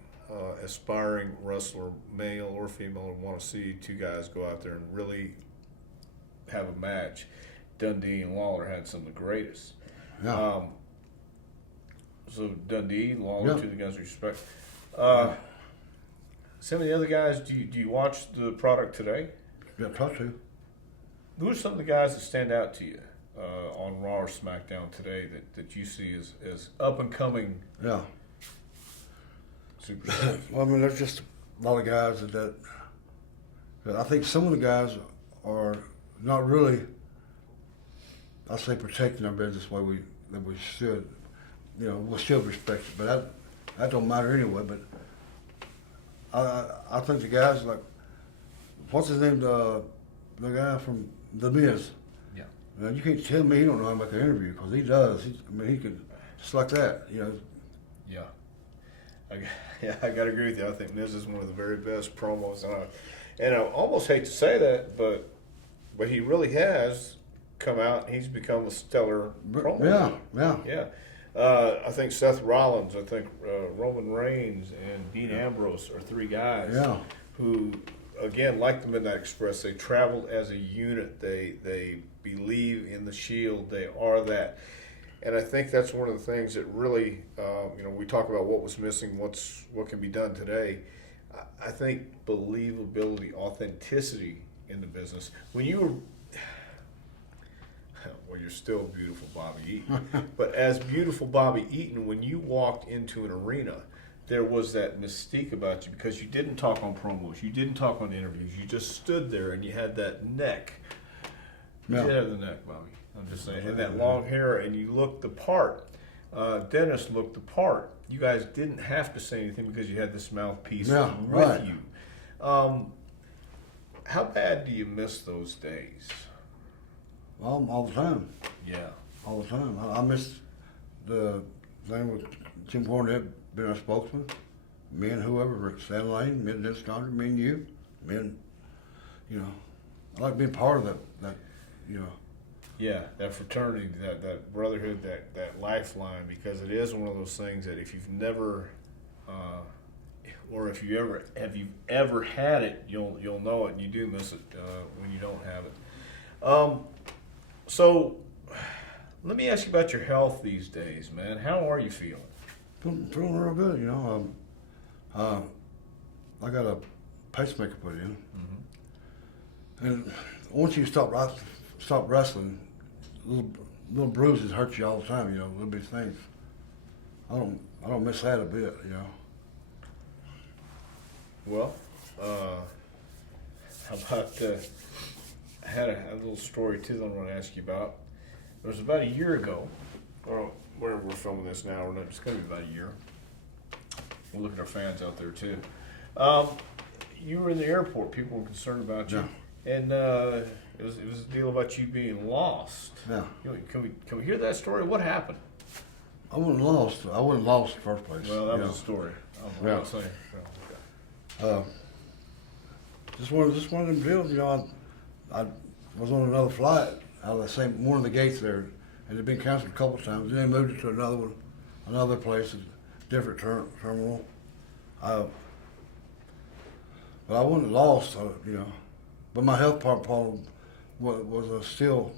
aspiring wrestler, male or female, would want to see two guys go out there and really have a match, Dundee and Lawler had some of the greatest. Yeah. So Dundee, Lawler, Yeah. two of the guys we respect. Some of the other guys, do you watch the product today? Yeah, try to. Who are some of the guys that stand out to you on Raw or SmackDown today that you see as up and coming Yeah. superstars? Well, I mean, there's just a lot of guys that I think some of the guys are not really, I say, protecting our business the way that we should. You know, we should respect it, but that don't matter anyway. But I think the guys like, what's his name, the guy from The Miz. Yeah. Now, you can't tell me he don't know how to make an interview, because he does. He could, just like that, you know. Yeah. I got to agree with you. I think Miz is one of the very best promos. And I almost hate to say that, but he really has come out and he's become a stellar promo. Yeah. I think Seth Rollins, I think Roman Reigns, and Dean Ambrose are three guys who, again, like the Midnight Express, they traveled as a unit. They believe in the Shield. They are that. And I think that's one of the things that really, we talk about what was missing, what can be done today. I think believability, authenticity in the business. When you were, well, you're still beautiful Bobby Eaton, but as beautiful Bobby Eaton, when you walked into an arena, there was that mystique about you because you didn't talk on promos, you didn't talk on interviews, you just stood there and you had that neck. You did have the neck, Bobby. I'm just saying, and that long hair, and you looked the part. Dennis looked the part. You guys didn't have to say anything because you had this mouthpiece with you. How bad do you miss those days? Well, all the time. Yeah. All the time. I miss the thing with Jim Cornette being our spokesman. Me and whoever, Stan Lane, me and Dennis Condor, me and you, me and, I like being part of that. Yeah, that fraternity, that brotherhood, that lifeline, because it is one of those things that if you've never, or if you ever had it, you'll know it, and you do miss it when you don't have it. So, let me ask you about your health these days, man. How are you feeling? Feeling real good, I got a pacemaker put in, and once you stop wrestling, little bruises hurt you all the time, little bitty things. I don't miss that a bit, Well, how about, I had a little story too that I want to ask you about. It was about a year ago, or wherever we're filming this now, it's going to be about a year. We'll look at our fans out there too. You were in the airport, people were concerned about you. Yeah. And it was a deal about you being lost. Yeah. Can we hear that story? What happened? I wasn't lost in the first place. Well, that was the story. I'm not saying. Okay. Just one of them deals, I was on another flight out of one of the gates there, and it had been canceled a couple of times. Then they moved it to another place, a different terminal. But I wasn't lost, But my health problem was still,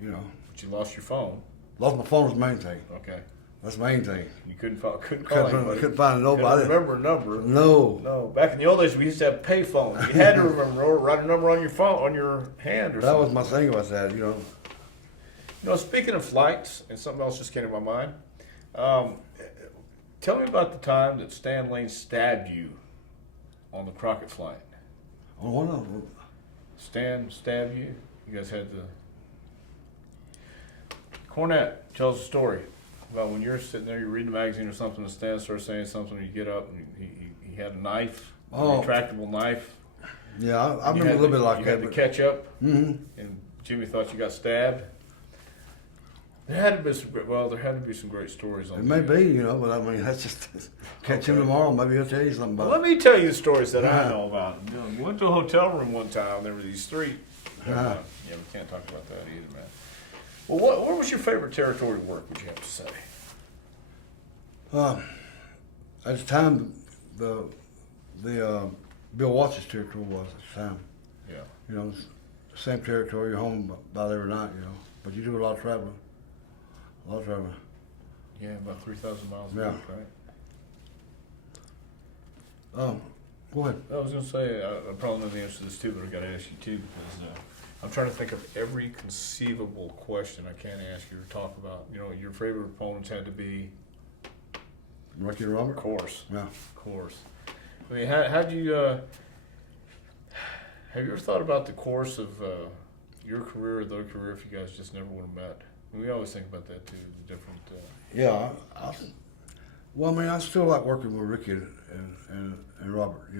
But you lost your phone. Lost my phone was the main thing. Okay. That's the main thing. You couldn't call anybody. Couldn't find nobody. Couldn't remember a number. No. Back in the old days, we used to have pay phones. You had to remember, or write a number on your phone, on your hand, or That something. was my thing about that, Speaking of flights, and something else just came to my mind. Tell me about the time that Stan Lane stabbed you on the Crockett flight. On one of them. Stan stabbed you. You guys had the. Cornette tells a story about when you're sitting there, you're reading a magazine or something, and Stan starts saying something, and you get up, and he had a knife, a retractable knife. Yeah, I remember a little bit like you that. had to but- catch up, Mm-hmm. and Jimmy thought you got stabbed. There had to be some great stories on It may be, but I mean, that's just catch him tomorrow. Maybe he'll tell you something Well, about let me tell you the stories that I know about. You went to a hotel room one time. There were these three. Yeah, we can't talk about that either, man. Well, what was your favorite territory work? Would you have to say? At the time, the Bill Watts' territory was at the time. Yeah. It's the same territory. You're home about every night. But you do a lot of traveling. Yeah, about 3,000 miles a Yeah. week, right? Go ahead. I was going to say, I probably know the answer to this too, but I got to ask you too, because I'm trying to think of every conceivable question I can ask you to talk about. Your favorite opponents had to be, Ricky and Robert? of course. Yeah. Of course. I mean, how'd you, have you ever thought about the course of your career or their career if you guys just never would have met? I mean, we always think about that too, the different. Yeah. I still like working with Ricky and Robert,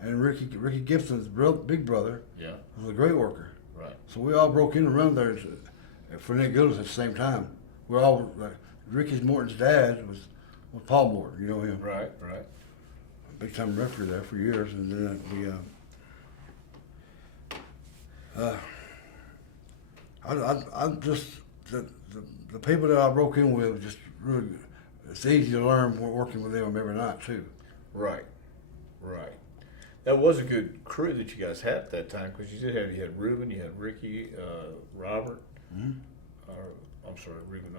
And Ricky Gibson's big brother Yeah. was a great worker. Right. So we all broke in around there for Nick Gillis at the same time. We're all like, Ricky Morton's dad was Paul Morton, you know him. Right. Big time referee there for years, and then I just the people that I broke in with just really, it's easy to learn working with them every night too. Right. That was a good crew that you guys had at that time, because you had Ruben, you had Ricky, Robert. Mm-hmm. I'm sorry, Ruben.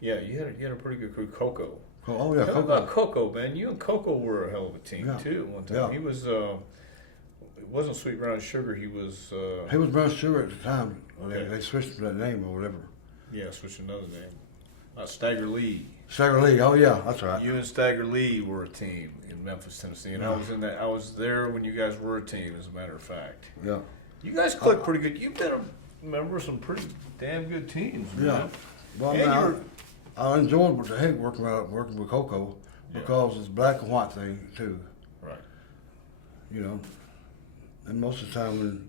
Yeah, you had a pretty good crew. Coco. Oh yeah, How Coco. about Coco, man? You and Coco were a hell of a team Yeah. too. One time, Yeah. he was. It wasn't Sweet Brown Sugar. He was. He was Brown Sugar at the time. Okay. They switched to that name or whatever. Yeah, switch another name. Stagger Lee. Stagger Lee. Oh yeah, that's right. You and Stagger Lee were a team in Memphis, Tennessee, and I was there when you guys were a team. As a matter of fact, Yeah. you guys clicked pretty good. You've been a member of some pretty damn good teams, man. Yeah. Well, And now, you're- I enjoyed what the heck working with Coco because it's black and white thing too. Right. And most of the time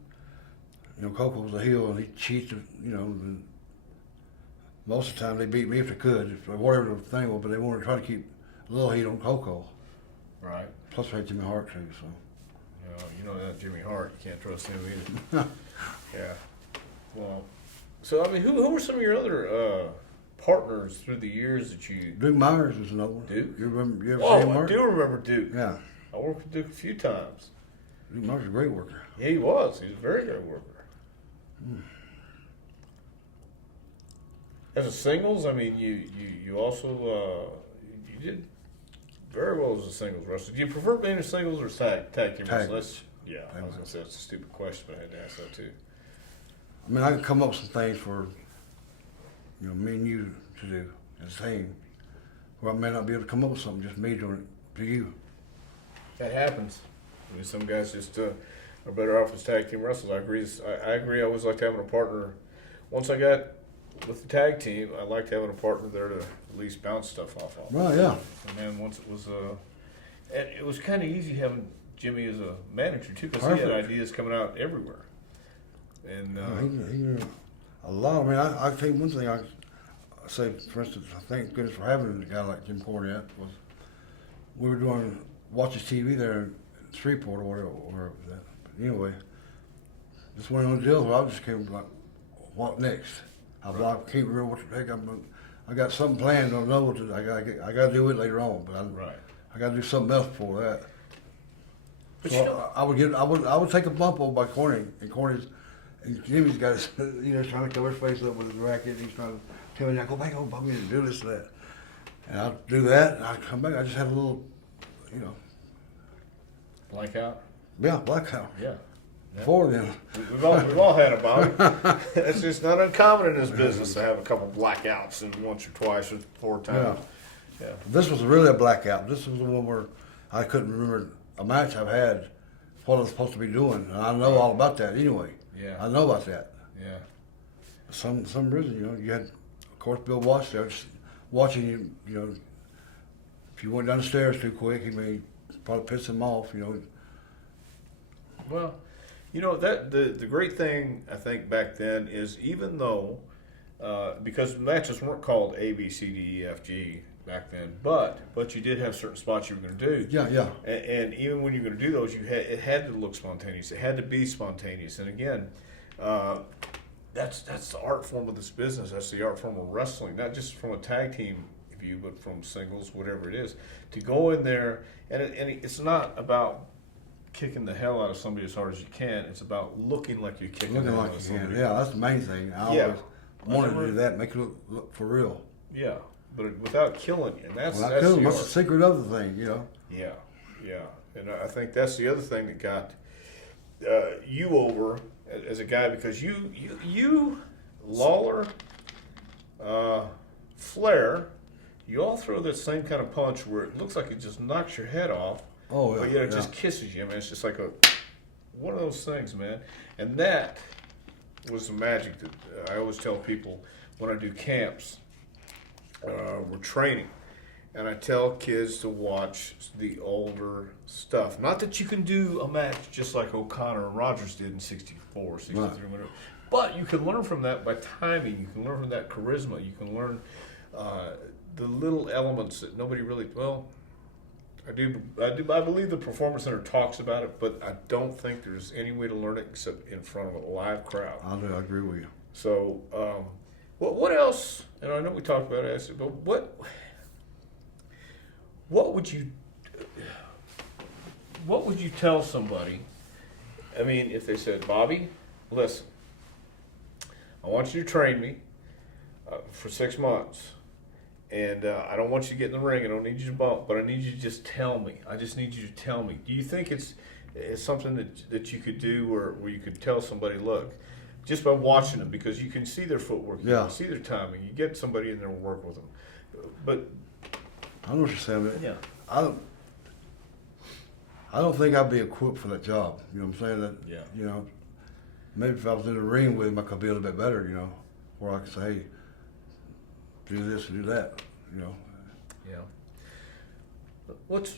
when Coco was a heel and he cheated, then most of the time they beat me if they could, or whatever the thing was, but they wanted to try to keep a little heat on Coco. Right. Plus I had Jimmy Hart too, so. You know that Jimmy Hart. You can't trust him either. Yeah. Well, so I mean, who were some of your other partners through the years that you? Duke Myers was another one. Duke? You ever see Oh, him I work? do remember Duke. Yeah. I worked with Duke a few times. Duke Myers was a great worker. Yeah, he was. He was a very good worker. As a singles, I mean, you also you did very well as a singles wrestler. Do you prefer being a singles or tag team Tag. wrestler? I was gonna say that's a stupid question, but I had to ask that too. I mean, I can come up with some things for, me and you to do as a team, where I may not be able to come up with something, just me doing it to you. That happens. I mean, some guys just are better off as tag team wrestlers. I agree. I agree. I always liked having a partner. Once I got with the tag team, I liked having a partner there to at least bounce stuff off of. Right, yeah. And then once it was kind of easy having Jimmy as a manager too, because he had Perfect. ideas coming out everywhere. And He knew a lot. I mean, I tell you one thing I say, for instance, I thank goodness for having a guy like Jim Cornette was we were doing Watches TV there in Shreveport or whatever it was at. But anyway, just one of those deals where I just came like, what next? I can't remember what the heck I got something planned. I don't know what to. I got to do it later on, but I got to do something else before that. but So I would take a bump over by Corny, and Jimmy's got his, trying to cover his face up with his racket. He's trying to tell me, I go back home, I need to do this and that. And I'll do that, and I come back. I just had a little, blank out. blackout. Yeah. Before then, We've all had a Bobby. It's just not uncommon in this business to have a couple blackouts, and once or twice or 4 times. Yeah. this was really a blackout. This was the one where I couldn't remember a match I've had, what I was supposed to be doing, and I know all about that anyway. Yeah. I know about that. Yeah. Some reason, you had, of course, Bill Watts there, just watching you, if you went down the stairs too quick, he may probably piss him off. Well, that the great thing I think back then is even though because matches weren't called A, B, C, D, E, F, G back then, but you did have certain spots you were going to do. Yeah. And even when you're going to do those, it had to look spontaneous. It had to be spontaneous. And again, that's the art form of this business. That's the art form of wrestling, not just from a tag team view, but from singles, whatever it is. To go in there, and it's not about kicking the hell out of somebody as hard as you can. It's about looking like you're kicking the hell out of somebody. Yeah, that's the main thing. I always wanted to do that, make it look for real. Yeah, but without killing you, and that's the secret of the thing, Yeah, and I think that's the other thing that got you over as a guy, because you Lawler, Flair, you all throw that same kind of punch where it looks like it just knocks your head off. Oh, yeah. But yet it just kisses you. I mean, it's just like one of those things, man. And that was the magic that I always tell people when I do camps. We're training, and I tell kids to watch the older stuff. Not that you can do a match just like O'Connor and Rogers did in 64, 63, whatever. But you can learn from that by timing. You can learn from that charisma. You can learn the little elements that nobody really, I believe the Performance Center talks about it, but I don't think there's any way to learn it except in front of a live crowd. I agree with you. So, what else? And I know we talked about it, but what would you tell somebody? I mean, if they said, Bobby, listen, I want you to train me for 6 months. And I don't want you to get in the ring. I don't need you to bump, but I need you to just tell me. I just need you to tell me. Do you think it's something that you could do where you could tell somebody, look, just by watching them, because you can see their footwork, you can see their timing. You get somebody in there and work with them. But I know what you're saying, but yeah. I don't think I'd be equipped for that job. You know what I'm saying? That, maybe if I was in the ring with him, I could be a little bit better, where I could say, hey, do this and do that, Yeah. What's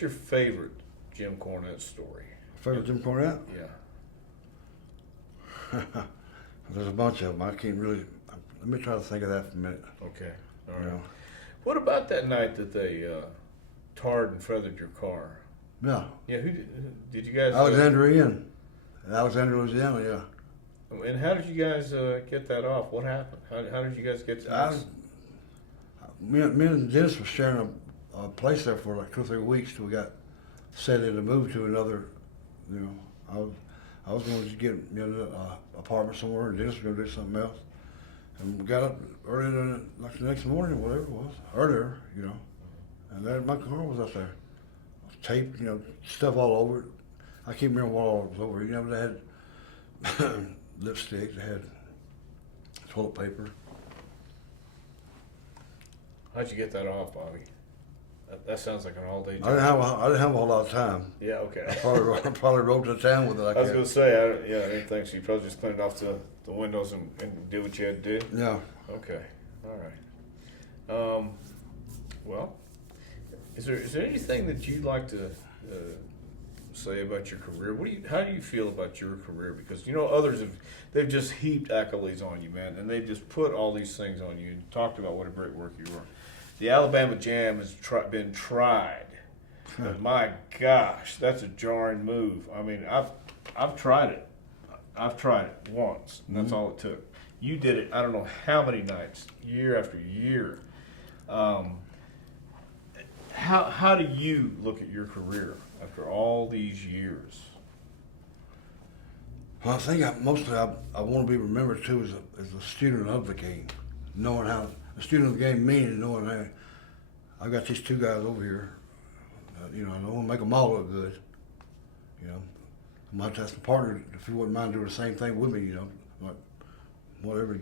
your favorite Jim Cornette story? Favorite Jim Cornette? Yeah. There's a bunch of them. I can't really. Let me try to think of that for a minute. Okay. All right. What about that night that they tarred and feathered your car? Yeah. Yeah. Who did you guys? Alexandria, Louisiana. Yeah. And how did you guys get that off? What happened? How did you guys get to this? Me and Dennis were sharing a place there for like 2 or 3 weeks till we got set in to move to another. I was going to get an apartment somewhere, and Dennis was going to do something else. And we got up early like the next morning, whatever it was, earlier, and my car was up there, tape, stuff all over it. I can't remember what all was over it. They had lipstick, they had toilet paper. How'd you get that off, Bobby? That sounds like an all-day job. I didn't have a whole lot of time. Yeah, okay. I probably rode to town with it. I was going to say, I didn't think so. You probably just cleaned off the windows and did what you had to do? Yeah. Okay, all right. Well, is there anything that you'd like to say about your career? How do you feel about your career? Because others they've just heaped accolades on you, man, and they've just put all these things on you and talked about what a great work you were. The Alabama Jam has been tried, but my gosh, that's a jarring move. I mean, I've tried it. I've tried it once, and that's all it took. You did it. I don't know how many nights, year after year. How do you look at your career after all these years? Well, I think mostly I want to be remembered too as a student of the game, knowing how a student of the game means knowing hey, I got these 2 guys over here. I don't want to make them all look good. I might ask the partner if he wouldn't mind doing the same thing with me. Like whatever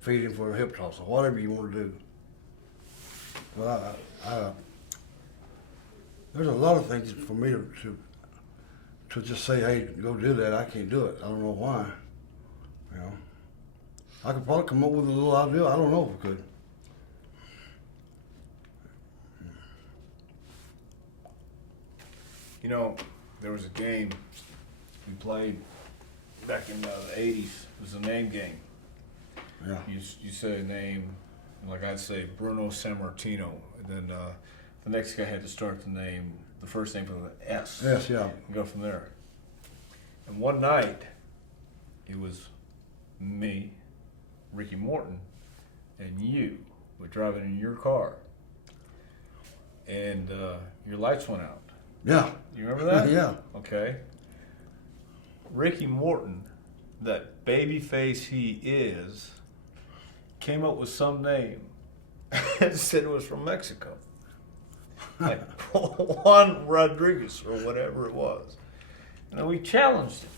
feed him for a hip toss or whatever you want to do. Well, there's a lot of things for me to just say, hey, go do that. I can't do it. I don't know why. I could probably come up with a little idea. I don't know if I could. You know, there was a game we played back in the 80s. It was a name game. Yeah. You say a name, like I'd say Bruno Sammartino, and then the next guy had to start the name, the first name with an S. Yes, yeah. And go from there. And one night, it was me, Ricky Morton, and you were driving in your car, and your lights went out. Yeah. You remember that? Yeah. Okay. Ricky Morton, that baby face he is, came up with some name and said it was from Mexico. Like Juan Rodriguez or whatever it was. And we challenged him.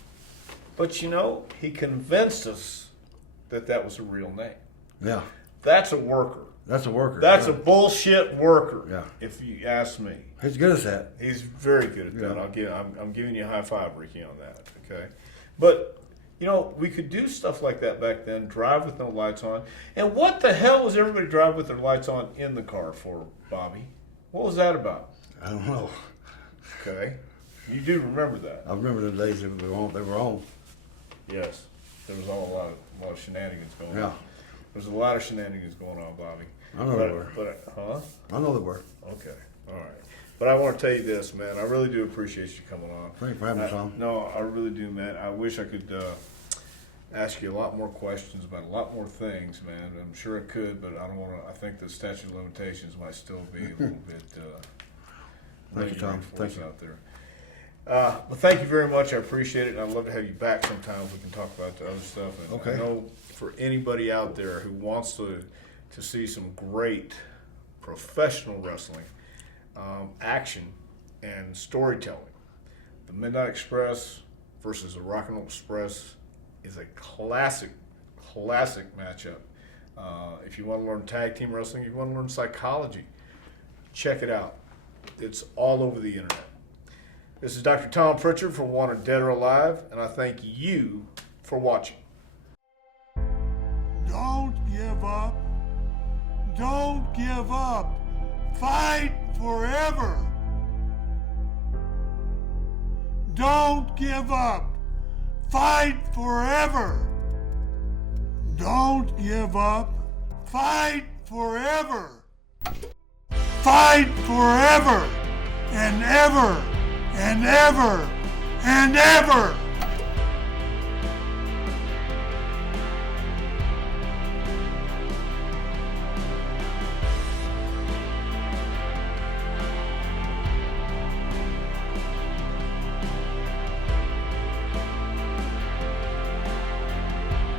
But you know, he convinced us that that was a real name. Yeah. That's a worker. That's a worker. That's yeah. a bullshit worker. Yeah. If you ask me. He's good at that. He's very good at that. Yeah. I'm giving you a high five, Ricky, on that. Okay, but you know we could do stuff like that back then. Drive with no lights on. And what the hell was everybody driving with their lights on in the car for, Bobby? What was that about? I don't know. Okay, you do remember that? I remember the days they were on. They were on. Yes, there was a lot of shenanigans going on. Yeah. There's a lot of shenanigans going on, Bobby. I know they were. Huh? I know they were. Okay. All right. But I want to tell you this, man. I really do appreciate you coming on. Thank you for having me, Tom. No, I really do, man. I wish I could ask you a lot more questions about a lot more things, man. I'm sure I could, but I don't want to. I think the statute of limitations might still be a little bit. Thank you, Tom. for Thank us you. out there. Well, thank you very much. I appreciate it. I'd love to have you back sometime. We can talk about the other stuff. And Okay. I know for anybody out there who wants to see some great professional wrestling, action, and storytelling, the Midnight Express versus the Rock and Roll Express is a classic matchup. If you want to learn tag team wrestling, if you want to learn psychology, check it out. It's all over the internet. This is Dr. Tom Prichard from Wanted Dead or Alive, and I thank you for watching. Don't give up. Don't give up. Fight forever. Don't give up. Fight forever. Don't give up. Fight forever. Fight forever and ever and ever and ever.